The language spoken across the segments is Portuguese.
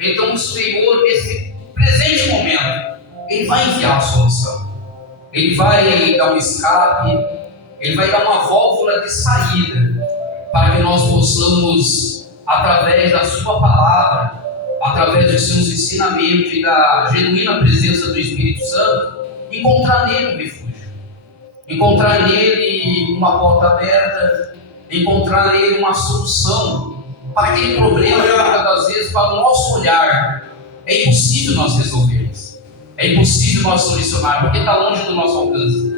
Então o Senhor, nesse presente momento, Ele vai enviar a solução. Ele vai dar um escape, Ele vai dar uma válvula de saída, para que nós possamos, através da sua palavra, através dos seus ensinamentos e da genuína presença do Espírito Santo, encontrar nele um refúgio, encontrar nele uma porta aberta, encontrar nele uma solução para aquele problema que muitas das vezes, para o nosso olhar, é impossível nós resolvermos, é impossível nós solucionar, porque está longe do nosso alcance.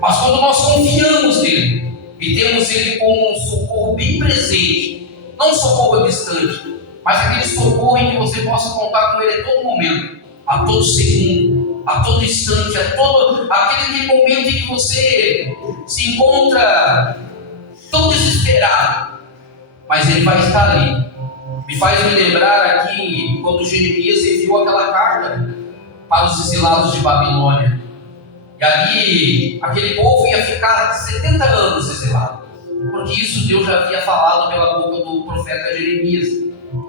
Mas quando nós confiamos nele e temos ele como um socorro bem presente, não um socorro distante, mas aquele socorro em que você possa contar com ele a todo momento, a todo segundo, a todo instante, a todo aquele momento em que você se encontra tão desesperado, mas ele vai estar ali. Me faz me lembrar aqui quando Jeremias enviou aquela carta para os exilados de Babilônia, e ali aquele povo ia ficar 70 anos exilado, porque isso Deus já havia falado pela boca do profeta Jeremias.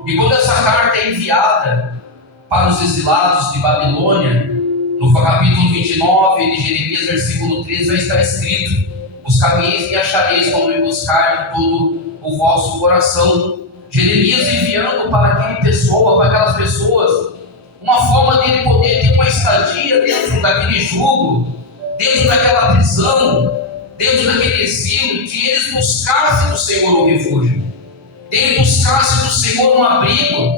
E quando essa carta é enviada para os exilados de Babilônia, no capítulo 29 de Jeremias, versículo 13, vai estar escrito: buscareis e achareis quando me buscar de todo o vosso coração. Jeremias enviando para aquela pessoa, para aquelas pessoas, uma forma dele poder ter uma estadia dentro daquele jugo, dentro daquela prisão, dentro daquele exílio, que eles buscassem do Senhor um refúgio, dele buscasse do Senhor um abrigo,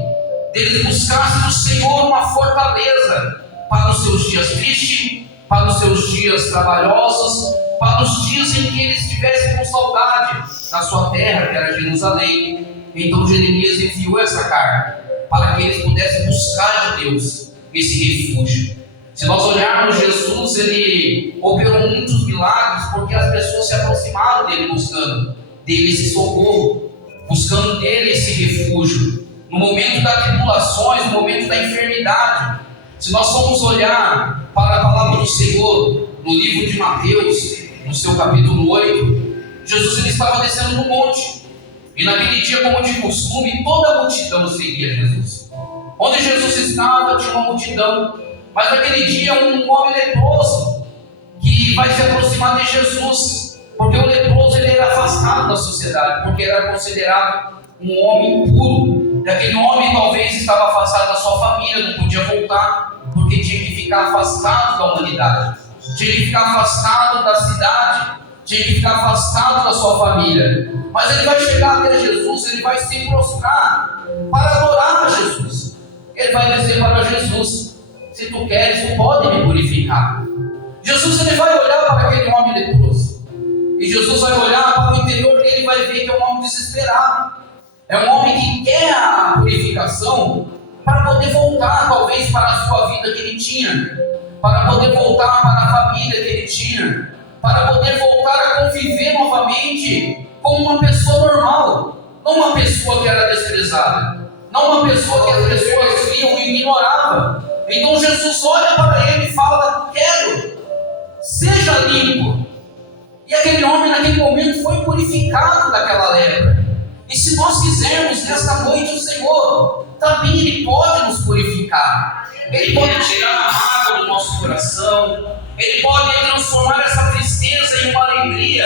dele buscasse do Senhor uma fortaleza para os seus dias tristes, para os seus dias trabalhosos, para os dias em que eles estivessem com saudade da sua terra, que era Jerusalém. Então Jeremias enviou essa carta para que eles pudessem buscar de Deus esse refúgio. Se nós olharmos, Jesus, ele operou muitos milagres porque as pessoas se aproximaram dele buscando dele esse socorro, buscando dele esse refúgio no momento das tribulações, no momento da enfermidade. Se nós formos olhar para a palavra do Senhor no livro de Mateus, no seu capítulo 8, Jesus ele estava descendo no monte, e naquele dia, como de costume, toda a multidão seguia Jesus. Onde Jesus estava tinha uma multidão, mas naquele dia um homem leproso que vai se aproximar de Jesus, porque o leproso ele era afastado da sociedade, porque era considerado um homem impuro. E aquele homem talvez estava afastado da sua família, não podia voltar, porque tinha que ficar afastado da humanidade, tinha que ficar afastado da cidade, tinha que ficar afastado da sua família. Mas ele vai chegar até Jesus, ele vai se prostrar para adorar a Jesus. Ele vai dizer para Jesus: se tu queres, tu pode me purificar. Jesus ele vai olhar para aquele homem leproso, e Jesus vai olhar para o interior dele e vai ver que é um homem desesperado. É um homem que quer a purificação para poder voltar talvez para a sua vida que ele tinha, para poder voltar para a família que ele tinha, para poder voltar a conviver novamente como uma pessoa normal, não uma pessoa que era desprezada, não uma pessoa que as pessoas viam e ignoravam. Então Jesus olha para ele e fala: quero, seja limpo. E aquele homem naquele momento foi purificado daquela lepra. E se nós quisermos nesta noite, o Senhor também Ele pode nos purificar. Ele pode tirar a mágoa do nosso coração, Ele pode transformar essa tristeza em uma alegria,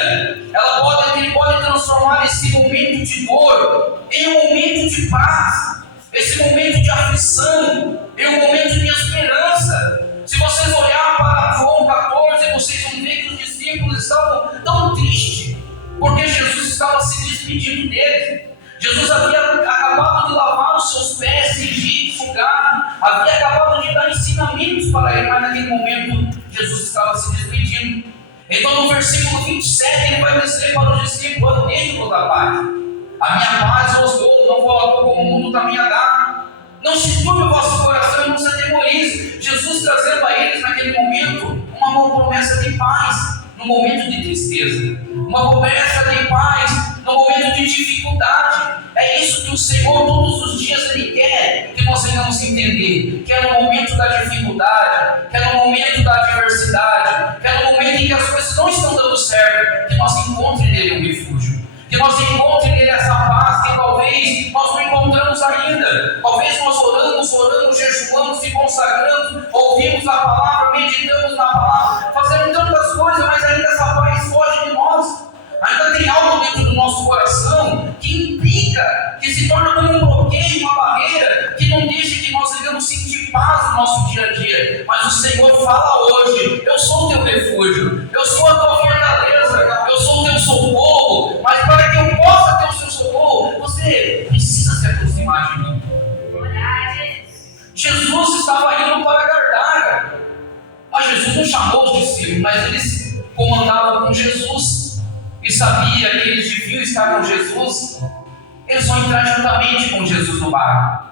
Ele pode transformar esse momento de dor em um momento de paz, esse momento de aflição em um momento de esperança. Se vocês olharem para João 14, vocês vão ver que os discípulos estavam tão tristes, porque Jesus estava se despedindo deles. Jesus havia acabado de lavar os seus pés, cingir, enxugar, havia acabado de dar ensinamentos para ele, mas naquele momento Jesus estava se despedindo. Então no versículo 27 ele vai dizer para os discípulos: eu deixo-vos a paz, a minha paz vos dou, não vou como o mundo também a dar. Não se turbe o vosso coração e não se atemorize. Jesus trazendo a eles naquele momento uma promessa de paz no momento de tristeza, uma promessa de paz no momento de dificuldade. É isso que o Senhor todos os dias Ele quer que nós venhamos entender, que é no momento da dificuldade, que é no momento da adversidade, que é no momento em que as coisas não estão dando certo, que nós encontremos nele um refúgio, que nós encontremos nele essa paz que talvez nós não encontramos ainda. Talvez nós oramos, jejuamos, se consagramos, ouvimos a palavra, meditamos na palavra, fazemos tantas coisas, mas ainda essa paz foge de nós. Ainda tem algo dentro do nosso coração que implica, que se torna como um bloqueio, uma barreira, que não deixa que nós venhamos sentir paz no nosso dia a dia. Mas o Senhor fala hoje: eu sou o teu refúgio, eu sou a tua fortaleza, eu sou o teu socorro. Mas para que eu possa ter o seu socorro, você precisa se aproximar de mim. Jesus estava indo para Gardaga, mas Jesus não chamou os discípulos, mas eles comandavam com Jesus. E sabia que eles deviam estar com Jesus, eles vão entrar juntamente com Jesus no barco.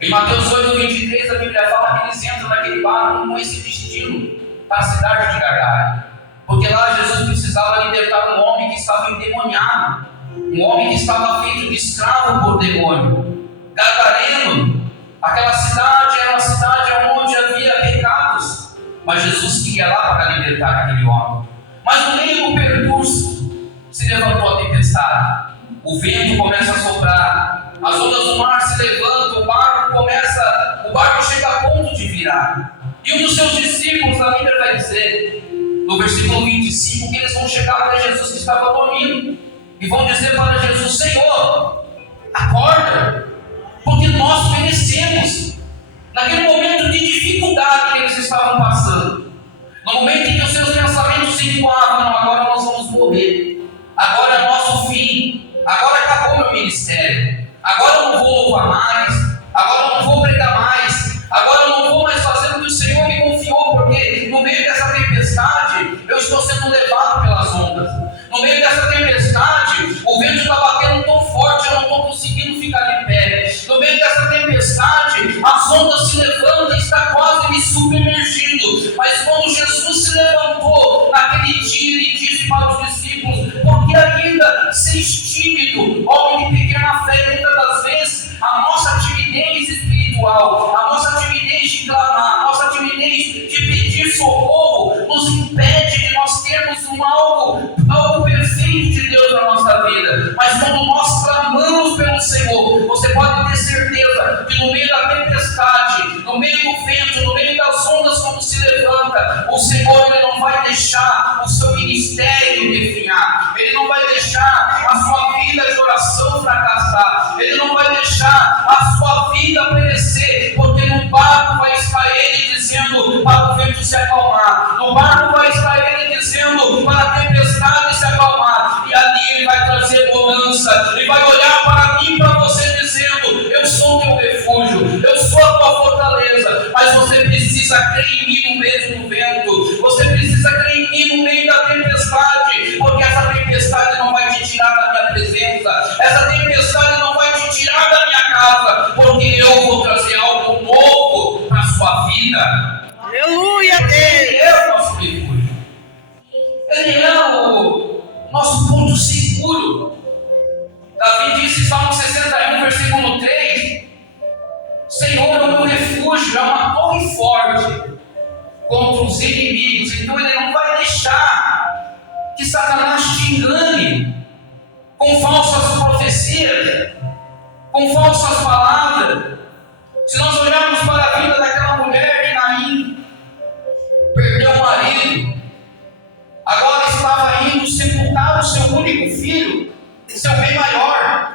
Em Mateus 8:23, a Bíblia fala que eles entram naquele barco com esse destino para a cidade de Gardaga, porque lá Jesus precisava libertar um homem que estava endemoniado, um homem que estava feito de escravo por demônio. Gadareno, aquela cidade era uma cidade onde havia pecados, mas Jesus queria lá para libertar aquele homem. Mas no meio do percurso se levantou a tempestade, o vento começa a soprar, as ondas do mar se levantam, o barco chega a ponto de virar. E um dos seus discípulos, a Bíblia vai dizer, no versículo 25, que eles vão chegar até Jesus que estava dormindo, e vão dizer para Jesus: Senhor, acorda, porque nós perecemos. Naquele momento de dificuldade que eles estavam passando, no momento em que os seus pensamentos se enquadram: agora nós vamos morrer, agora é nosso fim, agora acabou meu ministério, agora eu não vou louvar mais, agora eu não vou pregar mais, agora eu não vou mais fazer o que o Senhor me confiou, porque no meio dessa tempestade eu estou sendo levado pelas ondas. No meio dessa tempestade o vento está batendo tão forte, eu não estou conseguindo ficar de pé. No meio dessa tempestade as ondas se levantam e está quase me submergindo. Mas quando Jesus se levantou naquele dia, ele disse para os discípulos: porque ainda seis tímido, homem de pequena fé. Muitas das vezes a nossa timidez espiritual, a nossa timidez de clamar, a nossa timidez de pedir socorro nos impede de nós termos algo perfeito de Deus na nossa vida. Mas quando nós clamamos pelo Senhor, você pode ter certeza que no meio da tempestade, no meio do vento, no meio das ondas quando se levanta, o Senhor ele não vai deixar o seu ministério definhar, ele não vai deixar a sua vida de oração fracassar, ele não vai deixar a sua vida perecer, porque no barco vai estar ele dizendo para o vento se acalmar, no barco vai estar ele dizendo para a tempestade se acalmar, e ali ele vai trazer bonança, ele vai olhar para mim e para você dizendo: eu sou o teu refúgio, eu sou a tua fortaleza. Mas você precisa crer em mim no meio do vento, você precisa crer em mim no meio da tempestade, porque essa tempestade não vai te tirar da minha presença, essa tempestade não vai te tirar da minha casa, porque eu vou trazer algo novo para a sua vida. Aleluia, Deus! Ele é o nosso refúgio, ele é o nosso ponto seguro. Davi disse em Salmo 61, versículo 3: Senhor é o meu refúgio, é uma torre forte contra os inimigos. Então ele não vai deixar que Satanás te engane com falsas profecias, com falsas palavras. Se nós olharmos para a vida daquela mulher de Naim, perdeu o marido, agora estava indo sepultar o seu único filho, seu bem maior.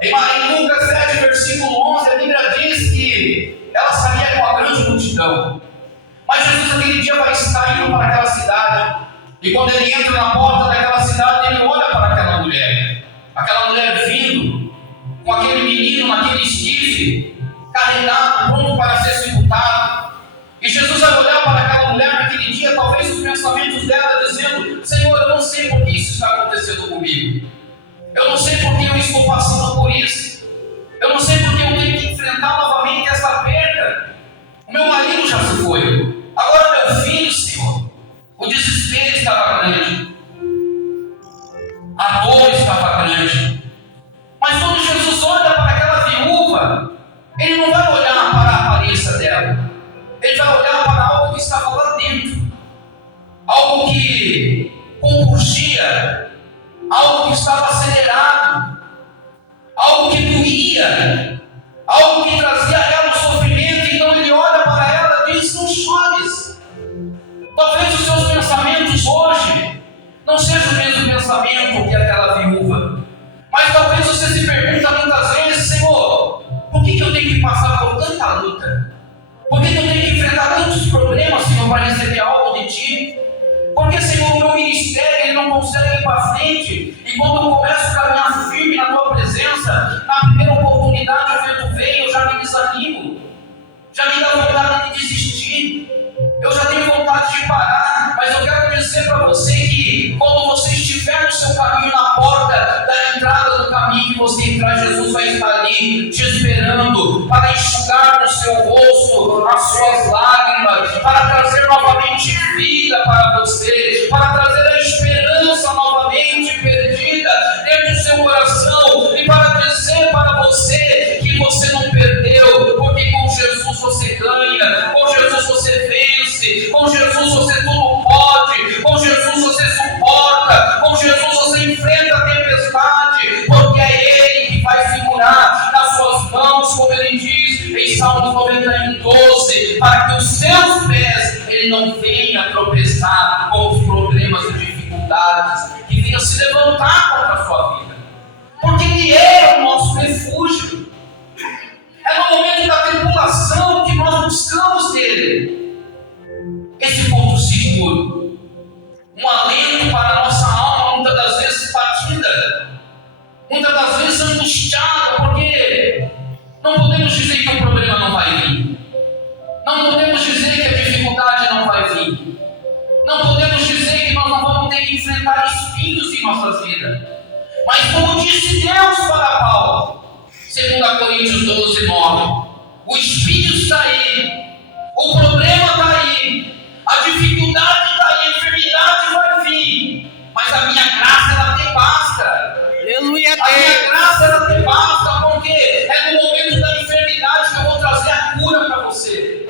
Em Lucas 7, versículo 11, a Bíblia diz que ela saía com a grande multidão. Mas Jesus aquele dia vai estar indo para aquela cidade, e quando ele entra na porta daquela cidade, ele olha para aquela mulher vindo com aquele menino naquele esquife, carregado, pronto para ser sepultado. E Jesus vai olhar para aquela mulher naquele dia, talvez os pensamentos dela dizendo: Senhor, eu não sei por que isso está acontecendo comigo, eu não sei por que eu estou passando por isso, eu não sei por que eu tenho que enfrentar novamente essa perda. O meu marido já se foi, agora meu filho, Senhor. O desespero estava grande, a dor estava grande. Mas quando Jesus olha para aquela viúva, ele não vai olhar para a aparência dela, ele vai olhar para algo que estava lá dentro, algo que compungia, algo que estava acelerado agonia, algo que trazia a ela o sofrimento. Então ele olha para ela e diz: não chores. Talvez os seus pensamentos hoje não sejam o mesmo pensamento que aquela viúva, mas talvez você se pergunta muitas vezes: Senhor, por que eu tenho que passar por tanta luta? Por que eu tenho que enfrentar tantos problemas, Senhor, para receber algo de Ti? Porque, Senhor, o meu ministério ele não consegue ir para frente, e quando eu começo a caminhar firme na Tua presença, na primeira oportunidade o vento vem, eu já me desanimo, já me dá vontade de desistir, eu já tenho vontade de parar. Mas eu quero dizer para você que quando você estiver no seu caminho, na porta da entrada do caminho que você entrar, Jesus vai estar ali te esperando para enxugar no seu rosto as suas lágrimas, para trazer novamente vida para você, para trazer a esperança novamente perdida dentro do seu coração, e para dizer para você que você não perdeu, porque com Jesus você ganha, com Jesus você vence, com Jesus você tudo pode, com Jesus você suporta, com Jesus você enfrenta a tempestade, porque é Ele que vai segurar nas suas mãos, como Ele diz em Salmos 91:12, para que os seus pés Ele não venha tropeçar com os problemas e dificuldades que venham se levantar contra a sua vida, porque Ele é o nosso refúgio. É no momento da tribulação que nós buscamos dele esse ponto seguro, um alento para a nossa alma, muitas das vezes batida, muitas das vezes angustiada, porque não podemos dizer que o problema não vai vir, não podemos dizer que a dificuldade não vai vir, não podemos dizer que nós não vamos ter que enfrentar espinhos em nossas vidas. Mas como disse Deus para Paulo, 2 Coríntios 12:9, o espinho está aí, o problema está aí, a dificuldade está aí, a enfermidade vai vir, mas a minha graça ela te basta. Aleluia, a minha graça ela te basta, porque é no momento da enfermidade que eu vou trazer a cura para você,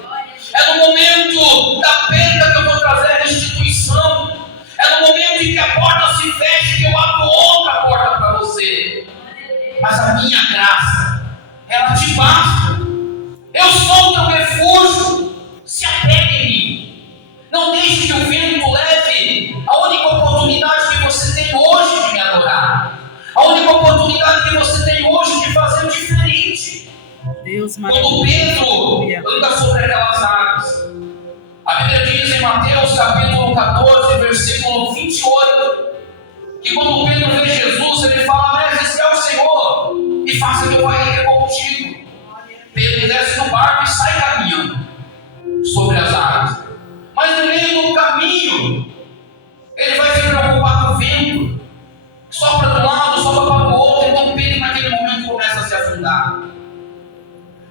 é no momento da perda que eu vou trazer a restituição, é no momento em que a porta se fecha que eu abro outra porta para você. Mas a minha graça ela te basta. Eu sou o teu refúgio, se apegue em mim, não deixe que o vento leve a única oportunidade que você tem hoje de me adorar, a única oportunidade que você tem hoje de fazer o diferente. Deus, quando Pedro anda sobre aquelas águas, a Bíblia diz em Mateus capítulo 14 versículo 28, que quando Pedro vê Jesus, ele fala: mestre, esse é o Senhor, e faça que eu vá ir contigo. Pedro desce no barco e sai caminhando sobre as águas, mas no meio do caminho ele vai se preocupar com o vento, sopra de um lado, sopra para o outro. Então Pedro naquele momento começa a se afundar,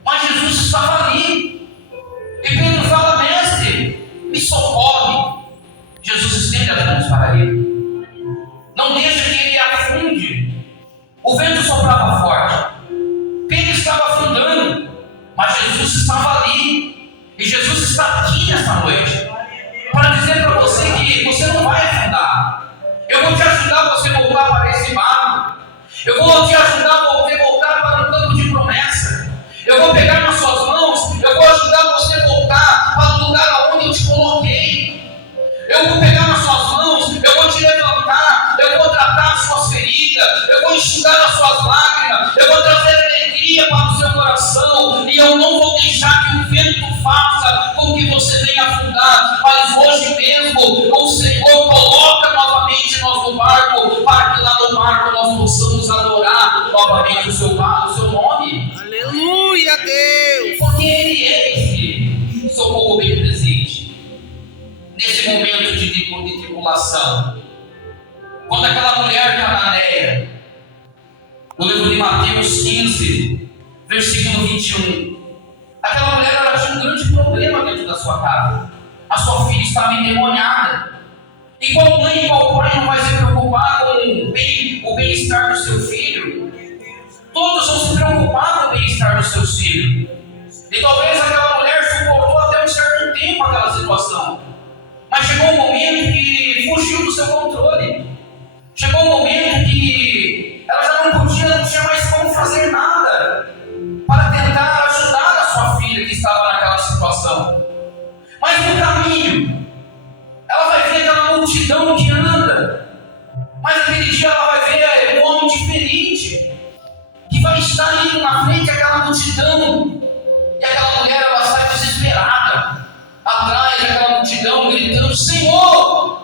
mas Jesus estava ali, e Pedro fala: mestre, me socorre. Jesus estende as mãos para ele, não deixa que ele afunde. O vento soprava forte, Pedro estava afundando, mas Jesus estava ali, e Jesus está aqui nessa noite para dizer para você que você não vai afundar. Eu vou te ajudar a você voltar para esse barco, eu vou te ajudar a você voltar para um campo de promessa, eu vou pegar nas suas mãos, eu vou ajudar você a voltar para o lugar onde eu te coloquei, eu vou pegar nas suas mãos, eu vou te levantar, eu vou tratar as suas feridas, eu vou enxugar as suas lágrimas, eu vou trazer alegria para o seu coração, e eu não vou deixar que o vento faça com que você venha afundar. Mas hoje mesmo o Senhor coloca novamente nós no barco, para que lá no barco nós possamos adorar novamente o seu nome. Aleluia, Deus, porque Ele é esse socorro bem presente nesse momento de tribulação. Quando aquela mulher cananeia, no livro de Mateus 15, versículo 21, aquela mulher ela tinha um grande problema dentro da sua casa. A sua filha estava endemoniada. E qual mãe e qual pai não vai se preocupar com o bem-estar do seu filho? Todos vão se preocupar com o bem-estar dos seus filhos. E talvez aquela mulher suportou até um certo tempo aquela situação, mas chegou um momento que fugiu do seu controle. Chegou um momento que ela já não tinha mais como fazer nada. que estava naquela situação. Mas no caminho, ela vai ver aquela multidão que anda. Mas aquele dia ela vai ver um homem diferente, que vai estar indo na frente daquela multidão. E aquela mulher, ela sai desesperada, atrás daquela multidão, gritando: Senhor,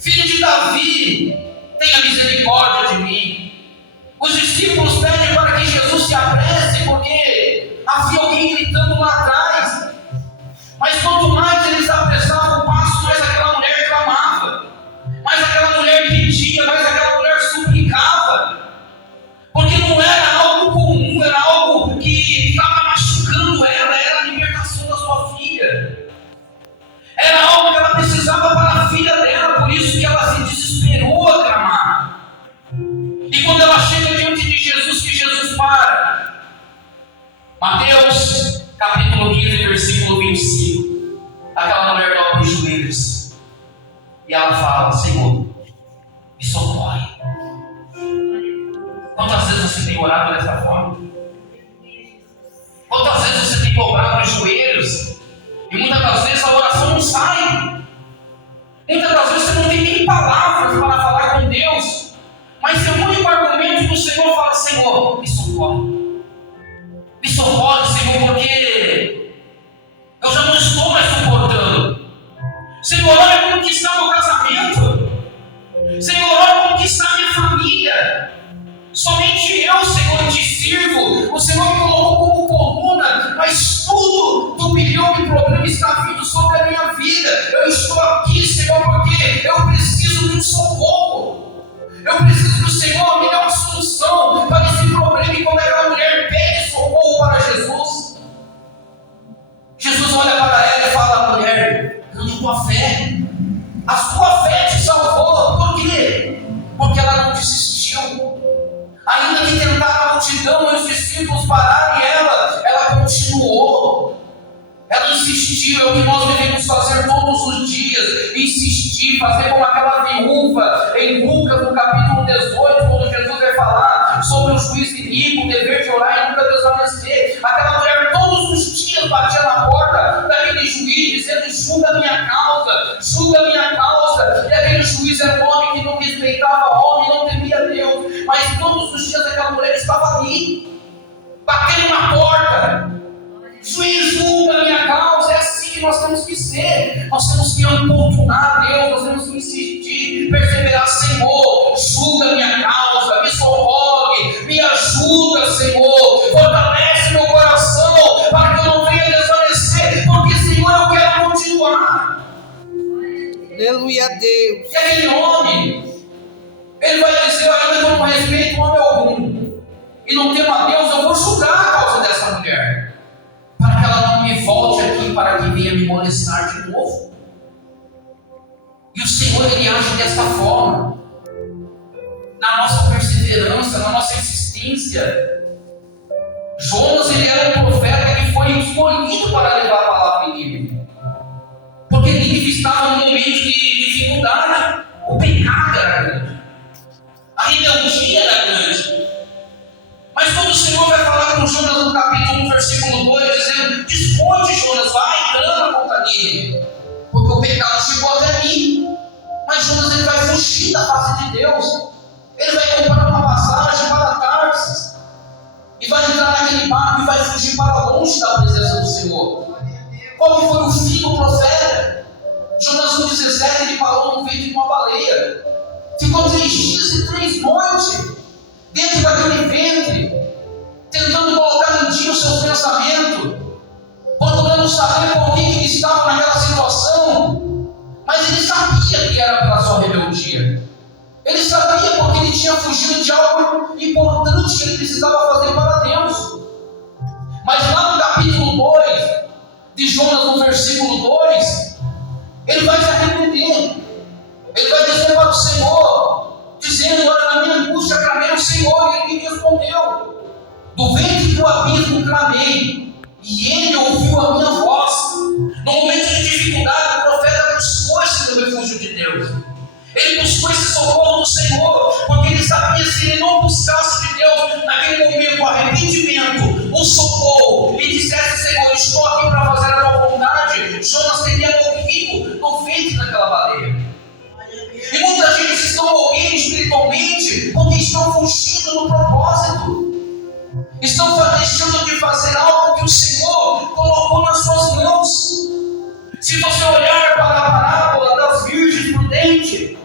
filho de Davi, tenha misericórdia de mim. Os discípulos pedem para que Jesus se apresse, porque havia alguém gritando lá atrás. Mas quanto mais eles apressavam o passo, mais aquela mulher clamava, mais aquela mulher pedia, mais aquela mulher suplicava. Porque não era algo comum, era algo que estava machucando ela, era a libertação da sua filha. Era algo que ela precisava para a filha dela, por isso que ela se desesperou a clamar. E quando ela chega diante de Jesus, que Jesus para. Mateus capítulo 15, versículo 25. Aquela mulher dobra os joelhos e ela fala: Senhor, me socorre. Quantas vezes você tem orado dessa forma? Quantas vezes você tem dobrado os joelhos e muitas das vezes a oração não sai? Muitas das vezes você não tem nem palavras para falar com Deus, mas seu único argumento do Senhor fala: Senhor, me socorre. Me socorre, Senhor, porque eu já não estou mais suportando. Senhor, olha como que está meu casamento. Senhor, olha como que está a minha família. Somente eu, Senhor, te sirvo. O Senhor me colocou como coluna, mas tudo do bilhão de problemas está vindo sobre a minha vida. Eu estou aqui, Senhor, porque eu preciso de um socorro. Eu preciso que o Senhor me dê uma solução para esse problema. E quando aquela mulher pede socorro para Jesus, Jesus olha para ela e fala: mulher, ande com a fé. A sua fé te salvou. Por quê? Porque ela não desistiu. Ainda que tentaram a multidão e os discípulos pararem ela continuou. Ela insistiu. É o que nós devemos fazer todos os dias: insistir, fazer como aquela viúva em Lucas no capítulo 18, quando Jesus vai falar sobre o juiz iníquo, o dever de orar e nunca desvanecer. Aquela mulher todos os dias batia na porta daquele juiz, dizendo: julga minha causa, julga minha causa. E aquele juiz era um homem que não respeitava homem, não temia Deus, mas todos os dias aquela mulher estava ali, batendo na porta: juiz, julga minha causa. É assim que nós temos que ser. Nós temos que importunar a Deus, nós temos que insistir, perseverar: Senhor, julga minha causa, me socorre, me ajuda, Senhor, fortalece meu coração para que eu não venha desvanecer, porque, Senhor, eu quero continuar. Aleluia a Deus. E aquele homem, ele vai dizer: ainda que eu não respeito homem algum e não temo a Deus, eu vou julgar a causa dessa mulher, para que ela não me volte aqui, para que venha me molestar de novo. E o Senhor, Ele age desta forma, na nossa perseverança, na nossa insistência. Jonas, ele era um profeta que foi escolhido para levar a palavra em Nínive, porque Nínive estava num momento de dificuldade. O pecado era grande, a rebeldia era grande. Mas quando o Senhor vai falar com Jonas no capítulo 1, versículo 2, dizendo: dispõe, Jonas, vai e clama contra Nínive, porque o pecado chegou até mim. Mas Jonas, ele vai fugir da face de Deus. Ele vai comprar uma passagem para Tarsis e vai entrar naquele barco e vai fugir para longe da presença do Senhor. Qual que foi o fim do profeta? Jonas 1,17, ele parou no ventre de uma baleia. Ficou 3 dias e 3 noites dentro daquele ventre, tentando colocar em dia os seus pensamentos, procurando saber por que ele estava naquela situação. Mas ele sabia que era pela sua rebeldia. Ele sabia porque ele tinha fugido de algo importante que ele precisava fazer para Deus. Mas lá no capítulo 2 de Jonas, no versículo 2, ele vai se arrepender. Ele vai dizer para o Senhor, dizendo: olha, na minha angústia clamei ao Senhor, e Ele me respondeu. Do ventre do abismo clamei, e Ele ouviu a minha voz. No momento de dificuldade, o profeta buscou esse refúgio de Deus. Ele buscou esse socorro do Senhor, porque ele sabia, se ele não buscasse de Deus naquele momento o arrependimento, o socorro, e dissesse: Senhor, estou aqui Se você olhar para a parábola das virgens prudentes,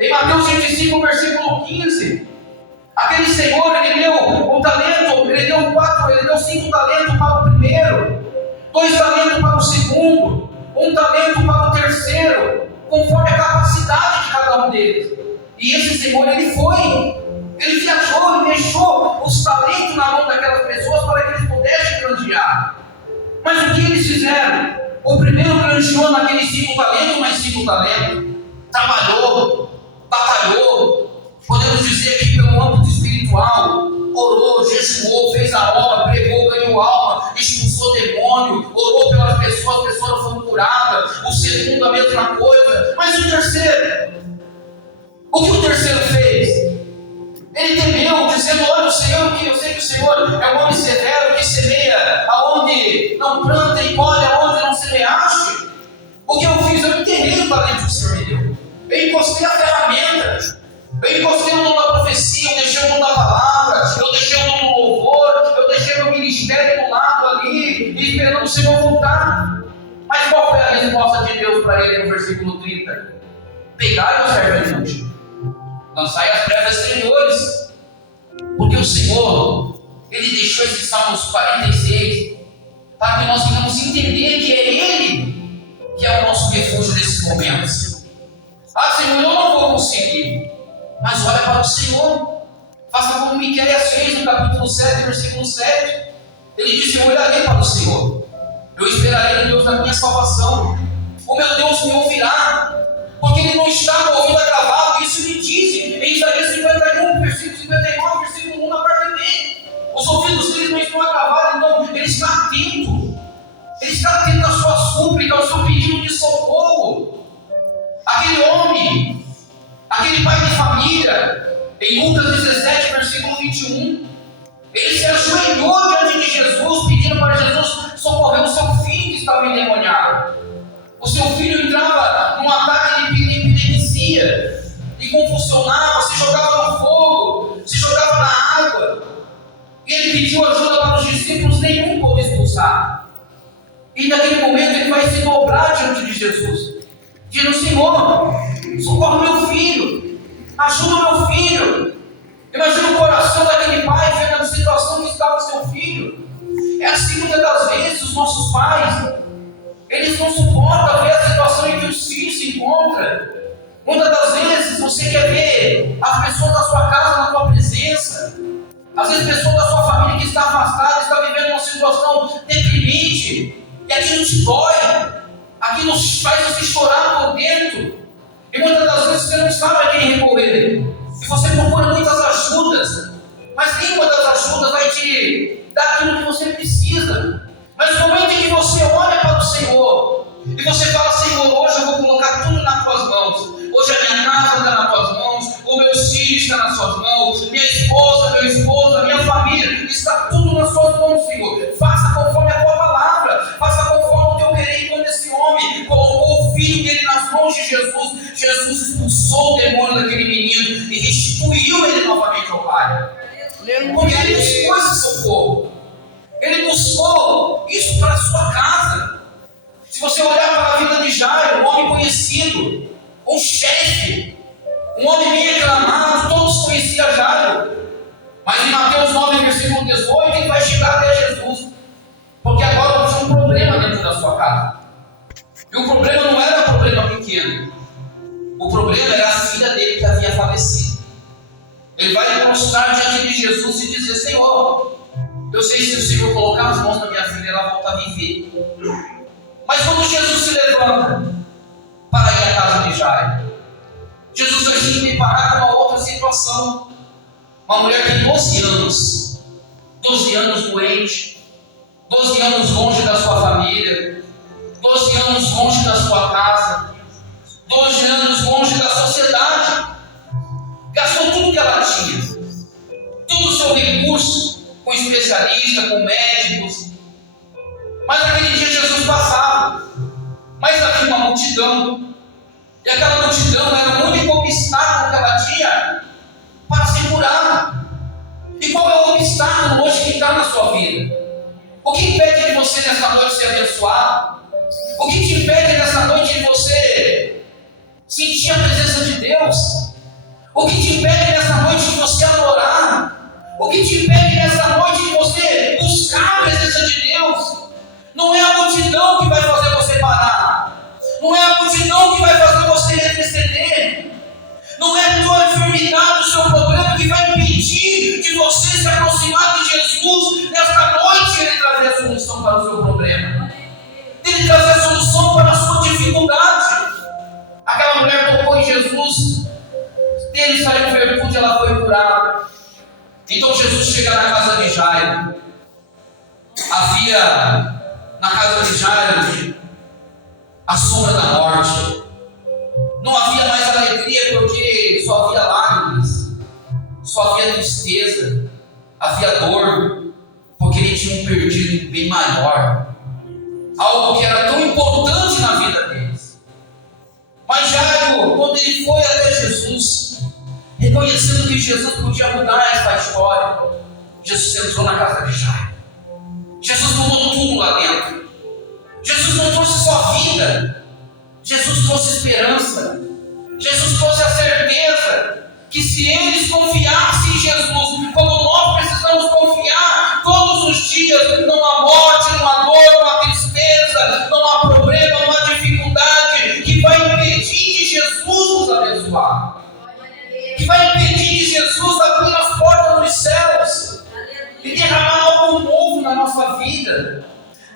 em Mateus 25, versículo 15, aquele senhor, ele deu um talento, ele deu 5 talentos para o primeiro, 2 talentos para o segundo, 1 talento para o terceiro, conforme a capacidade de cada um deles. E esse senhor, ele viajou, ele deixou os talentos na mão daquelas pessoas para que eles pudessem granjear. Mas o que eles fizeram? O primeiro granjeou naqueles 5 talentos, mais 5 talentos, trabalhou, batalhou, podemos dizer que pelo âmbito espiritual, orou, jejuou, fez a obra, pregou, ganhou alma, expulsou demônio, orou pelas pessoas, as pessoas foram curadas. O segundo, a mesma coisa. Mas o terceiro, o que o terceiro fez? Ele temeu, dizendo: olha, o Senhor, eu sei que o Senhor é um homem severo, que semeia aonde não planta e colhe aonde não semeaste. O que eu fiz? Eu enterrei o talento que o Senhor me deu. Eu encostei a ferramenta, eu encostei o dom da profecia, eu deixei o dom da palavra, eu deixei o dom do louvor, eu deixei meu ministério do lado ali, e esperando o Senhor voltar. Mas qual foi a resposta de Deus para ele no versículo 30? Pegai o servo inútil, lançai as trevas exteriores, porque o Senhor, Ele deixou esse Salmos 46 para que nós venhamos entender que é Ele que é o nosso refúgio nesses momentos. Ah, Senhor, eu não vou conseguir, mas olha para o Senhor. Faça como Miqueias fez no capítulo 7, versículo 7. Ele disse: eu olharei para o Senhor, eu esperarei no Deus da minha salvação. O meu Deus me ouvirá, porque Ele não está com o ouvido agravado. Isso me diz em Isaías 51, versículo 59, versículo 1, na parte B. Os ouvidos deles não estão agravados, então Ele está atento. Ele está atento à sua súplica, ao seu pedido de socorro. Aquele homem, aquele pai de família, em Lucas 17, versículo 21, ele se ajoelhou diante de Jesus, pedindo para Jesus socorrer o seu filho que estava endemoniado. O seu filho entrava num ataque de epilepsia e convulsionava, se jogava no fogo, se jogava na água. E ele pediu ajuda para os discípulos, nenhum pôde expulsar. E naquele momento ele vai se dobrar diante de Jesus, dizendo: Senhor, socorre meu filho, ajuda meu filho. Imagina o coração daquele pai vendo a situação que estava seu filho. É assim muitas das vezes os nossos pais, eles não suportam ver a situação em que os filhos se encontram. Muitas das vezes você quer ver as pessoas da sua casa na tua presença. Às vezes pessoas da sua família que está afastada, está vivendo uma situação deprimente. E aquilo te dói, aquilo faz você chorar por dentro. E muitas das vezes você não sabe a quem recorrer. E você procura muitas ajudas, mas nenhuma das ajudas vai te dar aquilo que você precisa. Mas no momento em que você olha para o Senhor e você fala: Senhor, hoje eu vou colocar tudo nas tuas mãos. Hoje a minha casa está nas tuas mãos, o meu filho está nas tuas mãos, minha esposa, meu esposo, minha família, está tudo nas tuas mãos, Senhor. Faça conforme a tua palavra, faça conforme o teu querer. Quando esse homem colocou o filho dele nas mãos de Jesus, Jesus expulsou o demônio daquele menino e restituiu ele novamente ao Pai. Porque ele buscou esse socorro. Ele buscou isso para a sua casa. Se você olhar para a vida de Jairo, um homem conhecido, um chefe, um homem bem aclamado, todos conheciam Jairo. Mas em Mateus 9, versículo 18, ele vai chegar até Jesus, porque agora tinha um problema dentro da sua casa. E o problema não era um problema pequeno. O problema era a filha dele que havia falecido. Ele vai prostrar diante de Jesus e dizer: Senhor, eu sei que se o Senhor colocar as mãos na minha filha, ela volta a viver. Mas quando Jesus se levanta para ir à casa de Jairo, Jesus vai se deparar com uma outra situação. Uma mulher que tem 12 anos doente, 12 anos longe da sua família, 12 anos longe da sua casa, 12 anos longe da sociedade. Gastou tudo que ela tinha, todo o seu recurso, com especialistas, com médicos. Mas naquele dia Jesus passava, mas havia uma multidão, e aquela multidão era o único obstáculo que ela tinha para se curar. E qual é o obstáculo hoje que está na sua vida? O que impede de você nessa noite ser abençoado? O que te impede nessa noite de você sentir a presença de Deus? O que te impede nessa noite de você adorar? O que te impede nessa noite de você buscar a presença de Deus? Não é a multidão que vai fazer você parar. Não é a multidão que vai fazer você retroceder. Não é a tua enfermidade, o seu problema que vai impedir de você se aproximar de Jesus nesta noite. Ele trazer a solução para o seu problema. Ele trazer a solução para a sua dificuldade. Aquela mulher tocou em Jesus, dele saiu virtude, ela foi curada. Então Jesus chega na casa de Jairo. Havia na casa de Jairo a sombra da morte. Não havia mais alegria porque só havia lágrimas, só havia tristeza, havia dor, porque ele tinha perdido um bem maior, algo que era tão importante na vida deles. Mas Jairo, quando ele foi até Jesus, reconhecendo que Jesus podia mudar essa história, Jesus entrou na casa de Jairo. Jesus mudou tudo lá dentro. Jesus não trouxe só vida, Jesus trouxe esperança. Jesus trouxe a certeza que se eles confiassem em Jesus, como nós precisamos confiar todos os dias, não há morte, não há dor, não há tristeza, não há problema, não há dificuldade que vai impedir de Jesus nos abençoar, que vai impedir de Jesus abrir as portas dos céus e derramar algo novo na nossa vida,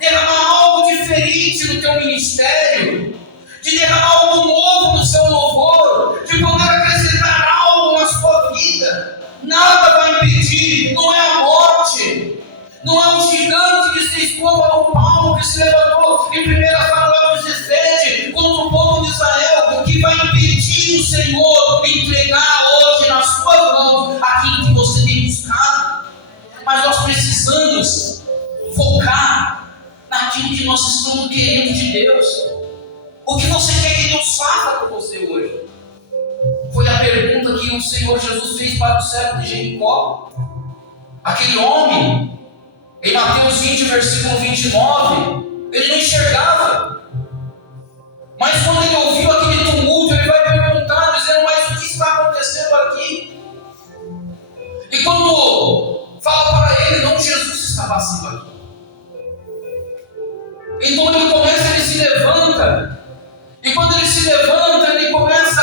derramar algo diferente no teu ministério, de derramar algo novo no seu louvor, de poder acrescentar algo na sua vida. Nada vai impedir, não é a morte, não é um gigante que se expôs para um palmo que se levantou em 1 Samuel 17 contra o povo de Israel, que vai impedir o Senhor entregar hoje nas suas mãos aquilo que você tem buscado. Mas nós precisamos focar naquilo que nós estamos querendo de Deus. O que você quer que Deus faça por você hoje? Foi a pergunta que o Senhor Jesus fez para o cego de Jericó. Aquele homem, em Mateus 20, versículo 29, ele não enxergava. Mas quando ele ouviu aquele tumulto, ele vai perguntar, dizendo: mas o que está acontecendo aqui? E quando fala para ele, não, Jesus está passando aqui. Então ele se levanta. E quando ele se levanta, ele começa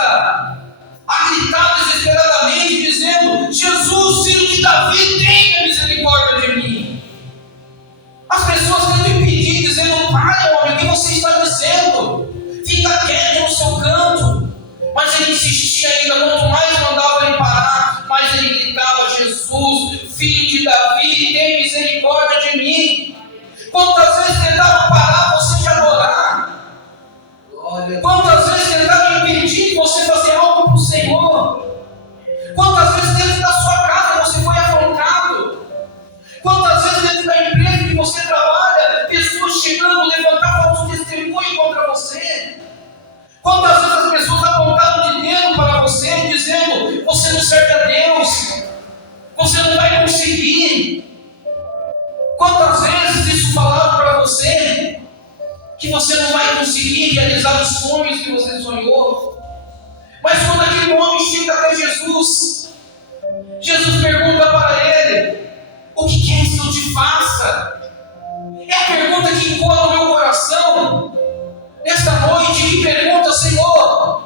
a gritar desesperadamente, dizendo: Jesus, filho de Davi, tenha misericórdia de mim. As pessoas tentam impedir, dizendo: pai, homem, o que você está dizendo? Fica quieto no seu canto. Mas ele insistia ainda, quanto mais mandava ele parar, mais ele gritava: Jesus, filho de Davi, tenha misericórdia de mim. Quantas vezes tentava parar você de adorar? Quantas vezes tentaram impedir de você fazer algo para o Senhor? Quantas vezes dentro da sua casa você foi afrontado? Quantas vezes dentro da empresa que você trabalha, pessoas chegando, levantar falso testemunho contra você? Quantas vezes as pessoas apontaram de dedo para você, dizendo: você não serve a Deus, você não vai conseguir? Quantas vezes isso falaram para você? Que você não vai conseguir realizar os sonhos que você sonhou. Mas quando aquele homem chega até Jesus, Jesus pergunta para ele: o que queres que eu te faça? É a pergunta que encola o meu coração nesta noite, que pergunta: Senhor,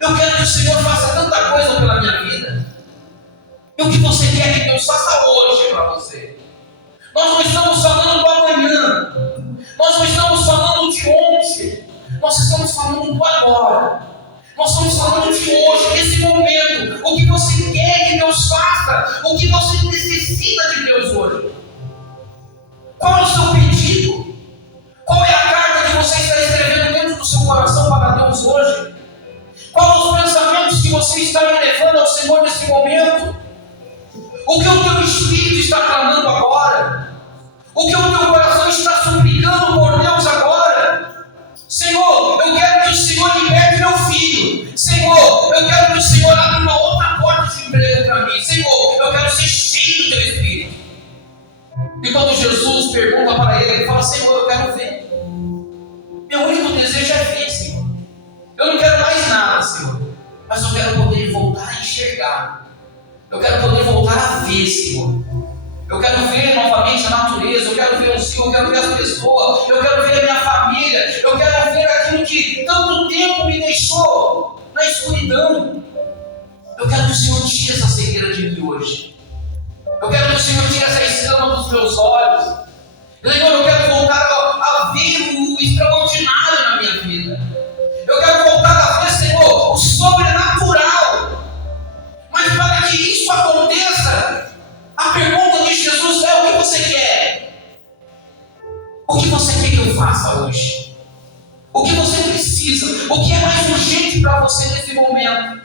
eu quero que o Senhor faça tanta coisa pela minha vida. E o que você quer que Deus faça hoje para você? Nós não estamos falando do amanhã, nós não estamos falando de ontem, nós estamos falando do agora, nós estamos falando de hoje, nesse momento. O que você quer que Deus faça, o que você necessita de Deus hoje. Qual é o seu pedido? Qual é a carta que você está escrevendo dentro do seu coração para Deus hoje? Quais os pensamentos que você está elevando ao Senhor nesse momento? O que o teu espírito está clamando agora? O que o teu coração está suplicando por Deus agora? Senhor, eu quero que o Senhor liberte meu filho. Senhor, eu quero que o Senhor abra uma outra porta de emprego para mim. Senhor, eu quero ser cheio do teu Espírito. E quando Jesus pergunta para ele, ele fala: Senhor, eu quero ver. Meu único Eu quero poder voltar a ver, Senhor. Eu quero ver novamente a natureza, eu quero ver o Senhor, eu quero ver as pessoas, eu quero ver a minha família, eu quero ver aquilo que tanto tempo me deixou na escuridão. Eu quero que o Senhor tire essa cegueira de mim hoje. Eu quero que o Senhor tire essa escama dos meus olhos. Senhor, eu quero voltar a ver o extraordinário na minha vida. Eu quero voltar a ver, Senhor, o sobrenatural. Mas para que isso aconteça, a pergunta de Jesus é: o que você quer? O que você quer que eu faça hoje? O que você precisa? O que é mais urgente para você nesse momento?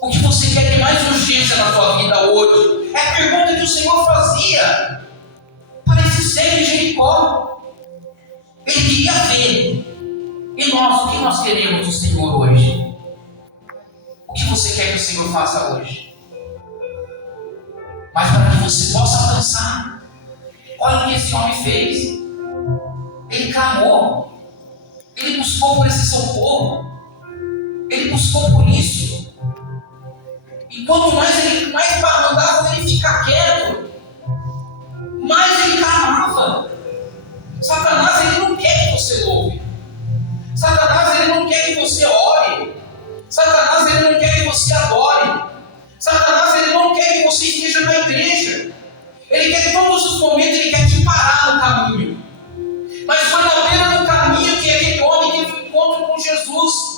O que você quer ter mais urgência na sua vida hoje? É a pergunta que o Senhor fazia para esse cego de Jericó. Ele queria ver. E nós, o que nós queremos do Senhor hoje? O que você quer que o Senhor faça hoje? Mas para que você possa alcançar, olha o que esse homem fez. Ele clamou. Ele buscou por esse socorro. Ele buscou por isso. E quanto mais ele mandava ele ficar quieto, mais ele clamava. Satanás, ele não quer que você louve. Satanás, ele não quer que você ore. Satanás, ele não quer que você adore. Satanás, ele não quer que você esteja na igreja. Ele quer que todos os momentos, ele quer te parar no caminho. Mas foi na beira do caminho que aquele homem teve um encontro com Jesus.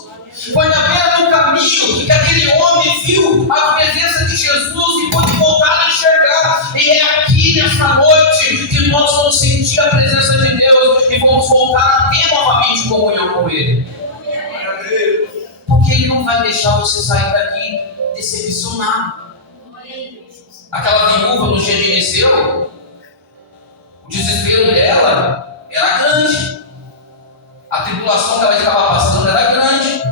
Foi na beira do caminho que aquele homem viu a presença de Jesus e pôde voltar a enxergar. E é aqui nesta noite que nós vamos sentir a presença de Deus e vamos voltar a ter novamente comunhão com Ele. Porque Ele não vai deixar você sair daqui decepcionado. Aquela viúva no dia de Eliseu, o desespero dela era grande. A tribulação que ela estava passando era grande.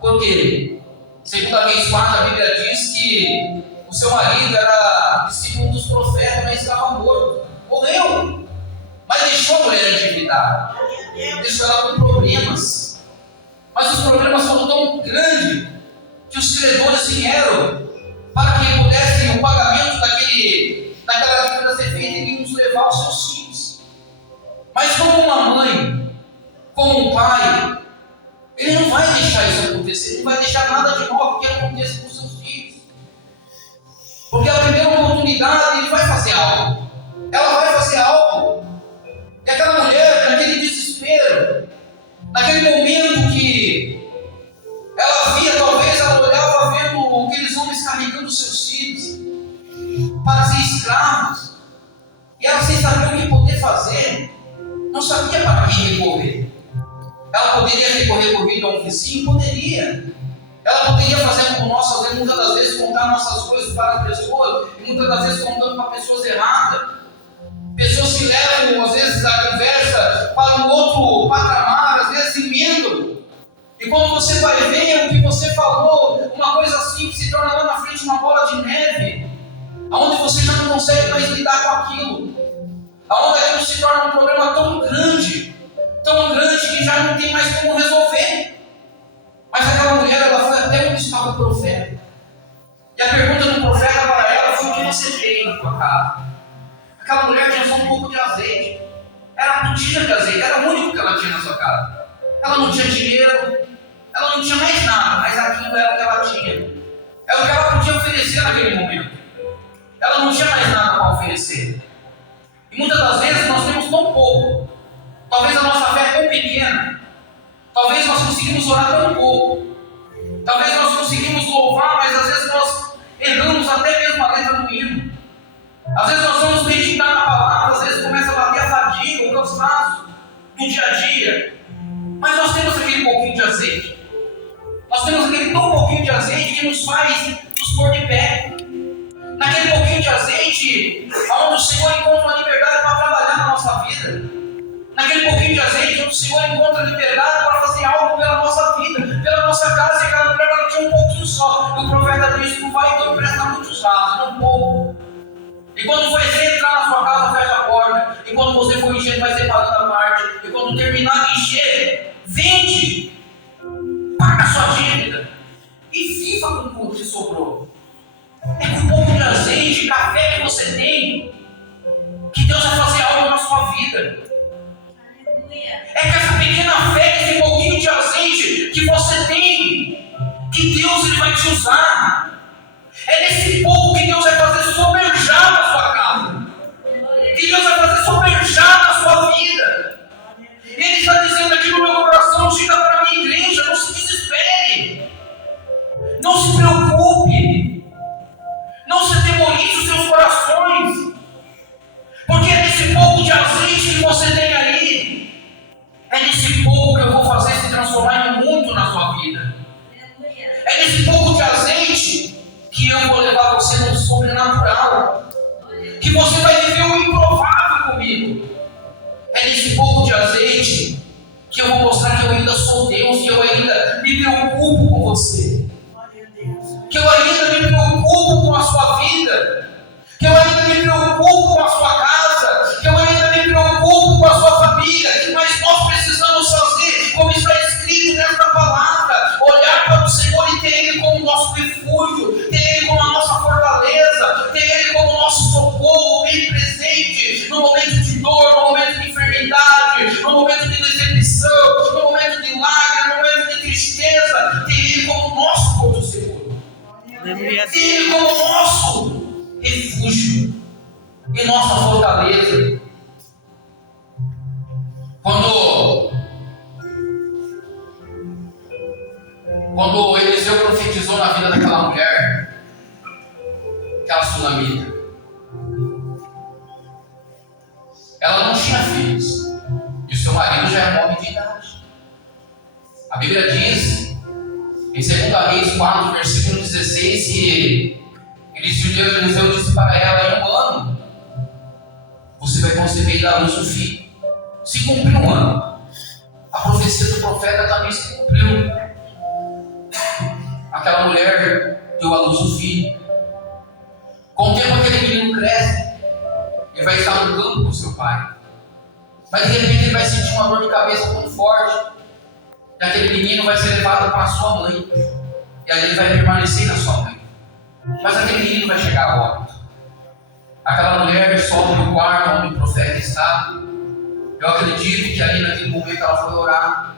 Por quê? Segundo a Reis 4, a Bíblia diz que o seu marido era discípulo dos profetas, mas estava morto. Morreu. Mas deixou a mulher endividada. Deixou ela com problemas. Mas os problemas foram tão grandes que os credores vieram para que pudessem o pagamento daquela dívida ser feita e nos levar os seus filhos. Mas como uma mãe, como um pai, ele não vai deixar isso acontecer, ele não vai deixar nada de novo que aconteça com seus filhos. Porque a primeira oportunidade ele vai fazer algo. Ela vai fazer algo. E aquela mulher, naquele desespero, naquele momento que ela via, talvez ela olhava vendo aqueles homens carregando seus filhos para ser escravos, e ela sem saber o que poder fazer, não sabia para quem recorrer. Ela poderia recorrer por meio a um vizinho? Poderia. Ela poderia fazer como nós fazemos muitas das vezes, contar nossas coisas para as pessoas, e muitas das vezes contando para pessoas erradas. Pessoas que levam, às vezes, a conversa para um outro patamar, às vezes emendam. E quando você vai ver o que você falou, uma coisa simples se torna lá na frente uma bola de neve, aonde você já não consegue mais lidar com aquilo, aonde aquilo se torna um problema tão grande que já não tem mais como resolver. Mas aquela mulher, ela foi até onde estava o profeta. E a pergunta do profeta para ela foi: o que você tem na tua casa? Aquela mulher tinha só um pouco de azeite. Era a botija de azeite, era o único que ela tinha na sua casa. Ela não tinha dinheiro, ela não tinha mais nada, mas aquilo era o que ela tinha. É o que ela podia oferecer naquele momento. Ela não tinha mais nada para oferecer. E muitas das vezes nós temos tão pouco. Talvez a nossa fé é tão pequena. Talvez nós conseguimos orar tão pouco. Talvez nós conseguimos louvar, mas às vezes nós erramos até mesmo a letra do hino. Às vezes nós vamos meditar na palavra, às vezes começa a bater a fadiga, o cansaço do dia a dia. Mas nós temos aquele pouquinho de azeite. Nós temos aquele tão pouquinho de azeite que nos faz nos pôr de pé. Naquele pouquinho de azeite, onde o Senhor encontra uma liberdade para trabalhar na nossa vida. Naquele pouquinho de azeite, onde o Senhor encontra liberdade para fazer algo pela nossa vida, pela nossa casa. E aquela mulher ela tinha um pouquinho só. E o profeta disse: não vai então emprestar muitos vasos, não pouco. E quando você entrar na sua casa, fecha a porta. E quando você for encher, vai separando a parte. E quando terminar de encher, vende. Paga a sua dívida. E viva com o que sobrou. É com um pouco de azeite, café que você tem, que Deus vai fazer algo na sua vida. É com essa pequena fé, esse pouquinho de azeite que você tem, que Deus ele vai te usar. É nesse pouco que Deus vai fazer soberjar na sua casa, que Deus vai fazer soberjar na sua vida. Ele está dizendo aqui no meu coração: diga para a minha igreja, não se desespere, não se preocupe, não se atemorize os seus corações, porque é nesse pouco de azeite que você tem aí, é nesse pouco que eu vou fazer se transformar em muito na sua vida. É nesse pouco de azeite que eu vou levar você no sobrenatural, que você vai viver o improvável comigo. É nesse pouco de azeite que eu vou mostrar que eu ainda sou Deus, que eu ainda me preocupo com você, que eu ainda me preocupo com a sua vida, que eu ainda me preocupo com a sua casa, que eu ainda me preocupo com a sua família. Mas nós precisamos fazer como está escrito nesta palavra: olhar para o Senhor e ter Ele como nosso refúgio, ter Ele como a nossa fortaleza, ter Ele como nosso socorro bem presente no momento de dor, no momento de enfermidade, no momento de decepção, no momento de lágrima, no momento de tristeza. Ter Ele como nosso porto seguro, ter Ele como nosso refúgio e nossa fortaleza. Quando Eliseu profetizou na vida daquela mulher, aquela sunamita, ela não tinha filhos e o seu marido já era homem de idade. A Bíblia diz em 2 Reis 4, versículo 16, que Eliseu disse para ela: em um ano você vai conceber e dar à luz um filho. Se cumpriu um ano, a profecia do profeta também se cumpriu. Aquela mulher deu à luz um filho. Com o tempo aquele menino cresce, ele vai estar no campo com seu pai, mas de repente ele vai sentir uma dor de cabeça muito forte, e aquele menino vai ser levado para a sua mãe, e aí ele vai permanecer na sua mãe, mas aquele menino vai chegar a óbito. Aquela mulher sobe no quarto onde o profeta está. Eu acredito que ali naquele momento ela foi orar.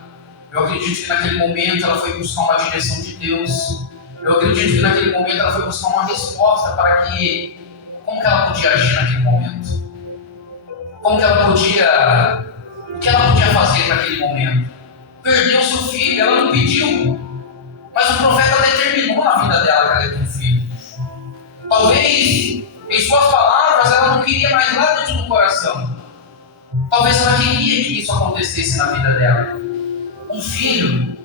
Eu acredito que naquele momento ela foi buscar uma direção de Deus. Eu acredito que naquele momento ela foi buscar uma resposta para que... Como que ela podia agir naquele momento? Como que ela podia... O que ela podia fazer naquele momento? Perdeu seu filho, ela não pediu, mas o profeta determinou na vida dela que ela ia ter um filho. Talvez, em suas palavras, ela não queria mais lá dentro do coração. Talvez ela queria que isso acontecesse na vida dela. Um filho.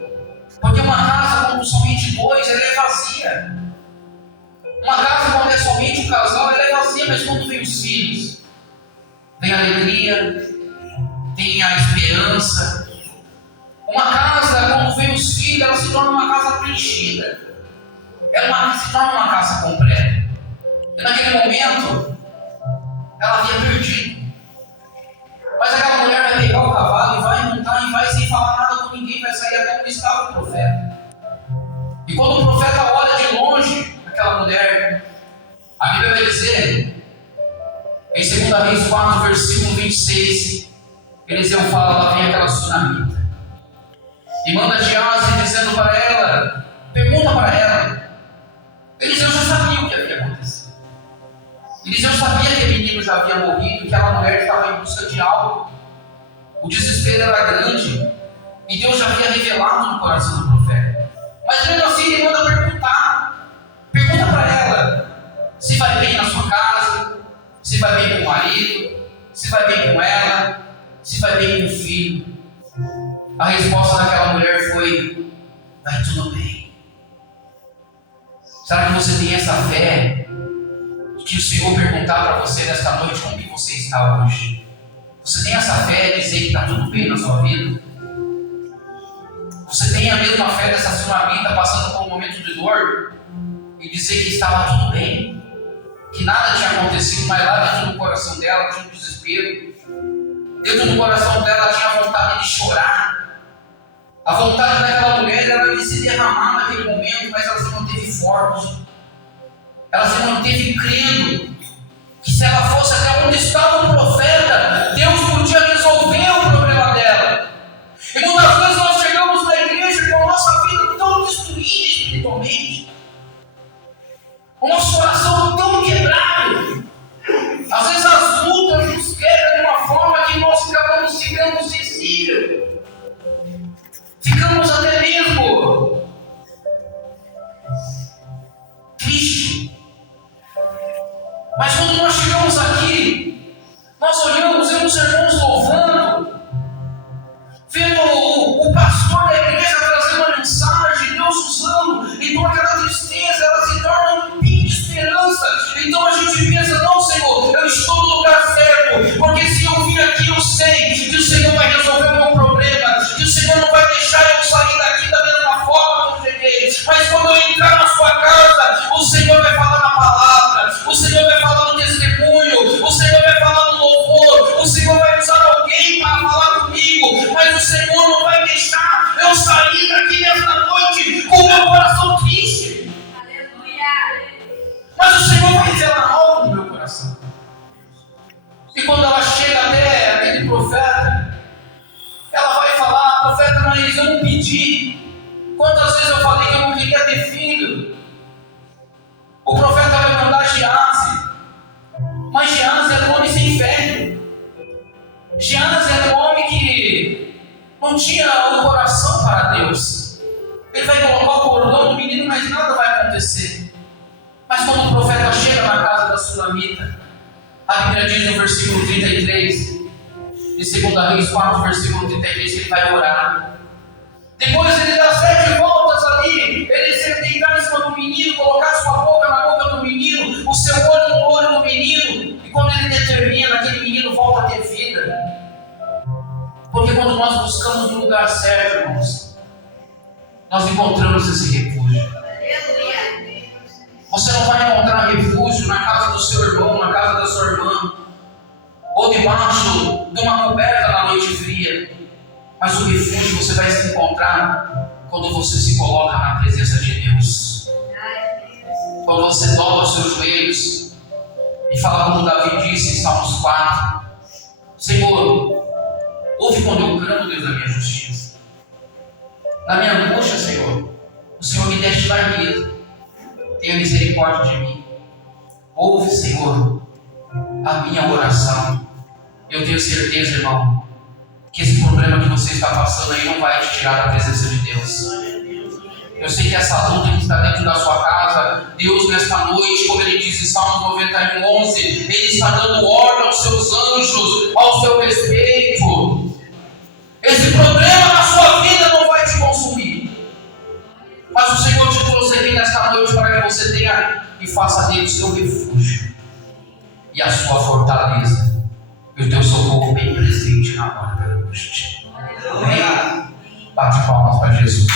Porque uma casa quando somente dois, ela é vazia. Uma casa quando é somente um casal, ela é vazia, mas quando vem os filhos, vem a alegria, vem a esperança. Uma casa, quando vem os filhos, ela se torna uma casa preenchida. Ela se torna uma casa completa. E naquele momento, ela havia perdido. Mas aquela mulher vai pegar o cavalo e vai montar e vai sem falar nada com ninguém, vai sair até onde estava o profeta. E quando o profeta olha de longe aquela mulher, a Bíblia vai dizer, em 2 Reis 4, versículo 26, Eliseu fala: lá vem aquela sunamita. E manda Geazi dizendo para ela, pergunta para ela. Eliseu já sabia o que havia acontecido. Eliseu sabia que o menino já havia morrido, que aquela mulher estava em busca de algo. O desespero era grande e Deus já havia revelado no coração do profeta. Mas mesmo assim ele manda perguntar. Pergunta para ela se vai bem na sua casa, se vai bem com o marido, se vai bem com ela, se vai bem com o filho. A resposta daquela mulher foi: vai tudo bem. Será que você tem essa fé que o Senhor perguntar para você nesta noite como que você está hoje? Você tem essa fé de dizer que está tudo bem na sua vida? Você tem a mesma fé dessa sunamita passando por um momento de dor e dizer que estava tudo bem, que nada tinha acontecido, mas lá dentro do coração dela tinha um desespero. Dentro do coração dela tinha a vontade de chorar. A vontade daquela mulher era de se derramar naquele momento, mas ela se manteve forte. ela se manteve crendo que se ela fosse até onde estava o profeta, Deus podia resolver o problema dela. E muitas vezes nós chegamos na igreja com a nossa vida tão destruída espiritualmente, o nosso coração tão quebrado. Às vezes as lutas nos quebram de uma forma que nós ficamos sensíveis. Ficamos até mesmo tristes. Mas quando nós chegamos aqui, nós olhamos, vemos irmãos louvando, vendo o pastor da igreja trazendo uma mensagem, Deus usando, então aquela tristeza ela se torna um pingo de esperança. Então a gente pensa, não, Senhor, eu estou no lugar certo, porque se eu vir aqui eu sei que o Senhor vai resolver o meu problema, que o Senhor não vai deixar eu sair daqui da mesma forma que eu cheguei. Mas quando eu entrar na sua casa, o Senhor vai falar na palavra, o Senhor vai falar no testemunho, o Senhor vai falar no louvor, o Senhor vai usar alguém para falar comigo, mas o Senhor não vai deixar eu sair daqui nesta noite com o meu coração triste. Aleluia! Mas o Senhor vai revelar algo no meu coração. E quando ela chega até aquele profeta, ela vai falar, profeta, mas eu não pedi. Quantas vezes eu falei que eu não queria ter filho? O profeta vai mandar Geazi. Mas Geazi era um homem sem fé. Geazi era um homem que não tinha o coração para Deus. Ele vai colocar o cordão do menino, mas nada vai acontecer. Mas quando o profeta chega na casa da Sulamita, a Bíblia diz no versículo 33, de 2 Reis 4, versículo 33, que ele vai orar. Depois ele dá 7 voltas ali, ele se deitar em cima do menino, colocar sua boca na boca do menino, o seu olho no olho do menino, e quando ele determina, aquele menino volta a ter vida. Porque quando nós buscamos o lugar certo, irmãos, nós encontramos esse refúgio. Você não vai encontrar refúgio na casa do seu irmão, na casa da sua irmã, ou debaixo de uma coberta na noite fria. Mas o refúgio você vai se encontrar quando você se coloca na presença de Deus. Quando você dobra os seus joelhos e fala como Davi disse em Salmos 4: Senhor, ouve quando eu clamo, Deus da minha justiça. Na minha angústia, Senhor, o Senhor me deixa largueza. Tenha misericórdia de mim. Ouve, Senhor, a minha oração. Eu tenho certeza, irmão, que esse problema que você está passando aí não vai te tirar da presença de Deus. Eu sei que essa luta que está dentro da sua casa, Deus nesta noite, como Ele diz em Salmo 91:11, Ele está dando ordem aos seus anjos, ao seu respeito. Esse problema na sua vida não vai te consumir. Mas o Senhor te trouxe aqui nesta noite para que você tenha e faça dele o seu refúgio e a sua fortaleza e o teu socorro bem presente na hora da angústia. Amém? Bate palmas para Jesus.